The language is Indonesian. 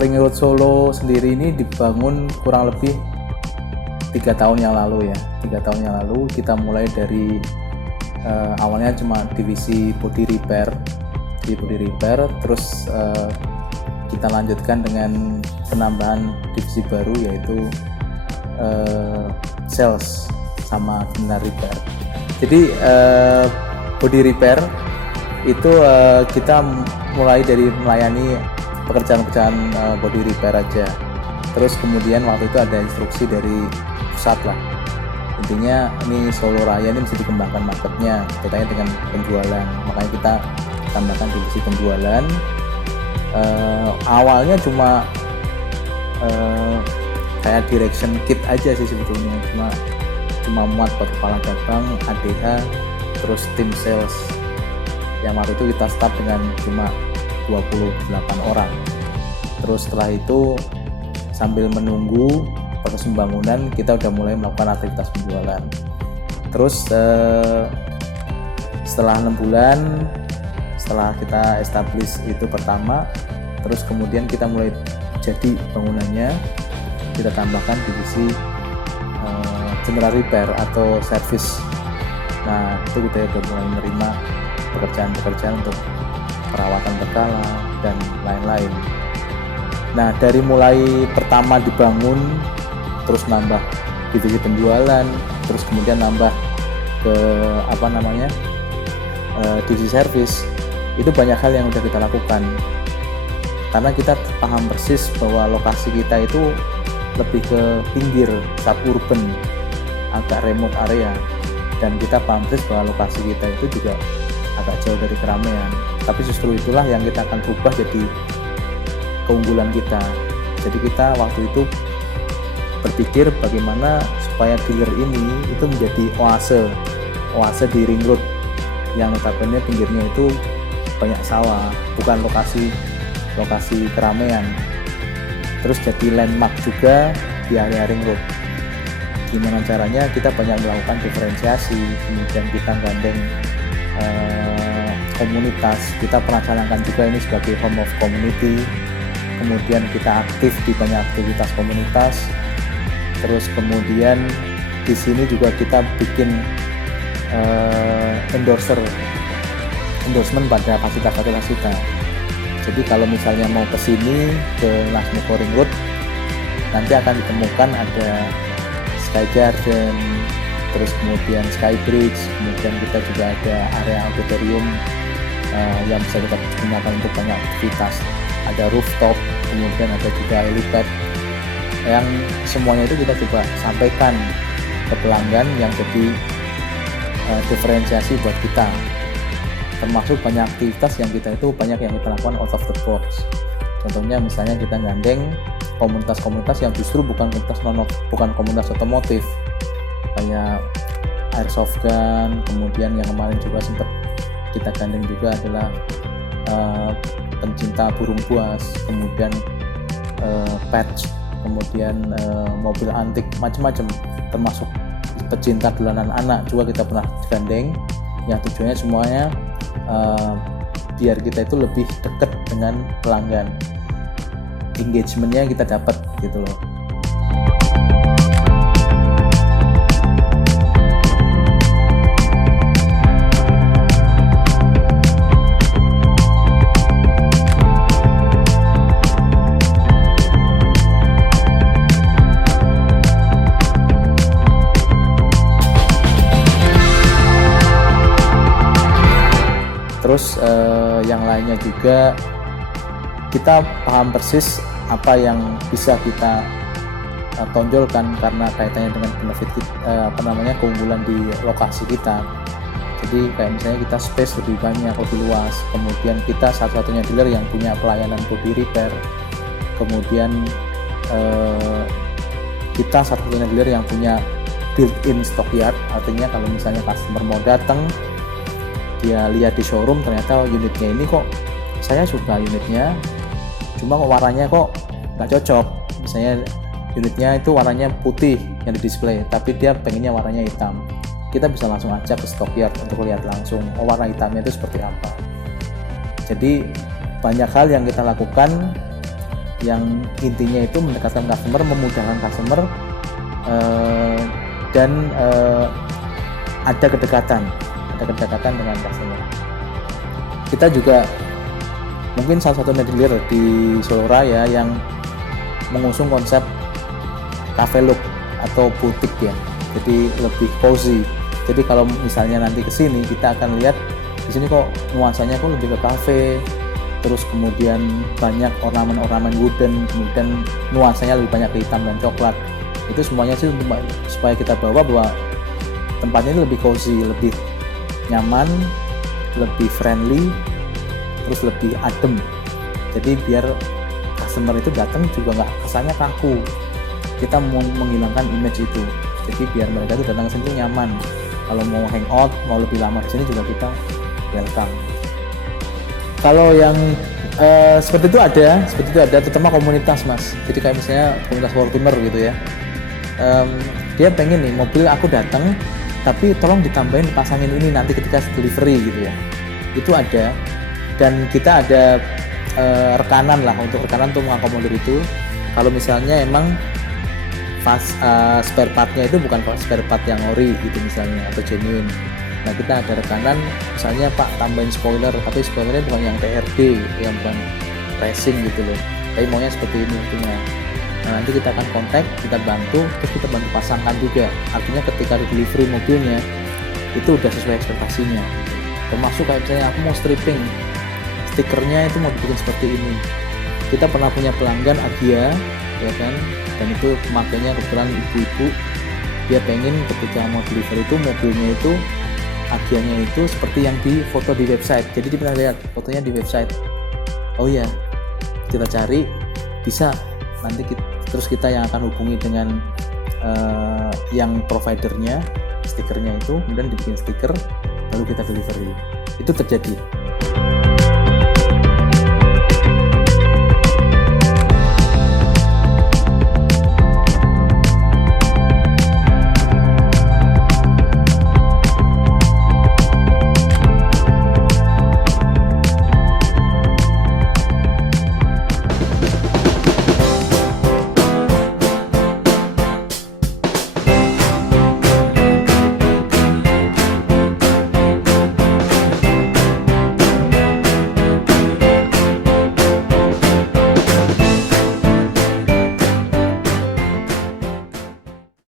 Ring Road Solo sendiri ini dibangun kurang lebih 3 tahun yang lalu ya. 3 tahun yang lalu kita mulai dari awalnya cuma divisi body repair, terus kita lanjutkan dengan penambahan divisi baru yaitu sales sama general repair. Jadi body repair itu kita mulai dari melayani pekerjaan body repair aja. Terus kemudian waktu itu ada instruksi dari pusat lah. Intinya ini Solo Raya ini mesti dikembangkan marketnya terkait dengan penjualan. Makanya kita tambahkan divisi penjualan. Awalnya cuma kayak direction kit aja sih sebetulnya, cuma muat buat kepala cabang, ADH, terus tim sales yang waktu itu kita start dengan cuma 28 orang. Terus setelah itu sambil menunggu proses pembangunan kita udah mulai melakukan aktivitas penjualan. Terus setelah 6 bulan setelah kita establish itu pertama, terus kemudian kita mulai jadi bangunannya, kita tambahkan divisi general repair atau service. Nah itu kita udah mulai menerima pekerjaan-pekerjaan untuk perawatan berkala dan lain-lain. Nah dari mulai pertama dibangun, terus nambah divisi penjualan, terus kemudian nambah ke divisi service, itu banyak hal yang udah kita lakukan karena kita paham persis bahwa lokasi kita itu lebih ke pinggir, suburban, agak remote area, dan kita paham persis bahwa lokasi kita itu juga agak jauh dari keramaian. Tapi justru itulah yang kita akan rubah jadi keunggulan kita. Jadi kita waktu itu berpikir bagaimana supaya dealer ini itu menjadi oase di Ring Road yang notabene pinggirnya itu banyak sawah, bukan lokasi keramaian. Terus jadi landmark juga di area Ring Road. Gimana caranya? Kita banyak melakukan diferensiasi, kemudian kita gandeng komunitas. Kita pernah canangkan juga ini sebagai home of community. Kemudian kita aktif di banyak aktivitas komunitas. Terus kemudian di sini juga kita bikin endorsement pada fasilitas kita. Jadi kalau misalnya mau ke sini ke Lasmiko Ring Road, nanti akan ditemukan ada Sky Garden, terus kemudian Sky Bridge, kemudian kita juga ada area auditorium yang bisa kita gunakan untuk banyak aktivitas. Ada rooftop, kemudian ada juga helipad, yang semuanya itu kita coba sampaikan ke pelanggan yang jadi diferensiasi buat kita. Termasuk banyak aktivitas yang kita lakukan out of the box. Contohnya misalnya kita gandeng komunitas-komunitas yang justru bukan komunitas otomotif, kayak airsoft gun, kemudian yang kemarin juga sempat kita gandeng juga adalah pencinta burung buas, kemudian patch, kemudian mobil antik, macam-macam, termasuk pecinta dolanan anak juga kita pernah gandeng, yang tujuannya semuanya biar kita itu lebih dekat dengan pelanggan, engagementnya kita dapat gitu loh. Terus yang lainnya juga kita paham persis apa yang bisa kita tonjolkan karena kaitannya dengan benefit keunggulan di lokasi kita. Jadi kayak misalnya kita space lebih banyak, lebih luas, kemudian kita satu-satunya dealer yang punya pelayanan body repair, kemudian kita satu-satunya dealer yang punya built-in stockyard, artinya kalau misalnya customer mau datang, dia lihat di showroom ternyata unitnya ini kok saya suka unitnya, cuma kok warnanya kok nggak cocok. Misalnya unitnya itu warnanya putih yang di display, tapi dia pengennya warnanya hitam. Kita bisa langsung ajak ke stockyard untuk lihat langsung warna hitamnya itu seperti apa. Jadi banyak hal yang kita lakukan yang intinya itu mendekatkan customer, memudahkan customer, dan ada kedekatan dengan customer. Kita juga mungkin salah satu dealer di Solo Raya yang mengusung konsep cafe look atau butik ya, jadi lebih cozy. Jadi kalau misalnya nanti kesini kita akan lihat di sini kok nuansanya kok lebih ke cafe, terus kemudian banyak ornamen wooden, kemudian nuansanya lebih banyak ke hitam dan coklat. Itu semuanya sih supaya kita bawa bahwa tempatnya ini lebih cozy, lebih nyaman, lebih friendly, terus lebih adem. Jadi biar customer itu datang juga nggak kesannya kaku. Kita mau menghilangkan image itu. Jadi biar mereka itu datang ke sini nyaman. Kalau mau hangout, mau lebih lama di sini juga kita welcome. Kalau yang seperti itu ada, terutama komunitas mas. Jadi kayak misalnya komunitas Fortuner gitu ya. Dia pengen nih mobil aku datang, tapi tolong ditambahin pasangin ini nanti ketika delivery gitu ya. Itu ada, dan kita ada rekanan untuk mengakomodir itu. Kalau misalnya emang spare partnya itu bukan spare part yang ori gitu misalnya atau genuine, nah kita ada rekanan misalnya Pak tambahin spoiler, tapi spoilernya bukan yang TRD, yang bukan racing gitu loh, tapi maunya seperti ini intinya. Nah nanti kita akan kontak, kita bantu, terus kita bantu pasangkan juga. Artinya ketika di delivery mobilnya itu udah sesuai ekspektasinya. Termasuk kayak misalnya aku mau stripping, stikernya itu mau dibikin seperti ini. Kita pernah punya pelanggan Agia ya kan, dan itu pemakainya kebetulan ibu-ibu, dia pengen ketika mau deliver itu mobilnya itu Agianya itu seperti yang di foto di website. Jadi dia pernah lihat fotonya di website. Oh ya, kita cari bisa, nanti terus kita yang akan hubungi dengan yang providernya stikernya itu, kemudian dibikin stiker, lalu kita delivery. Itu terjadi.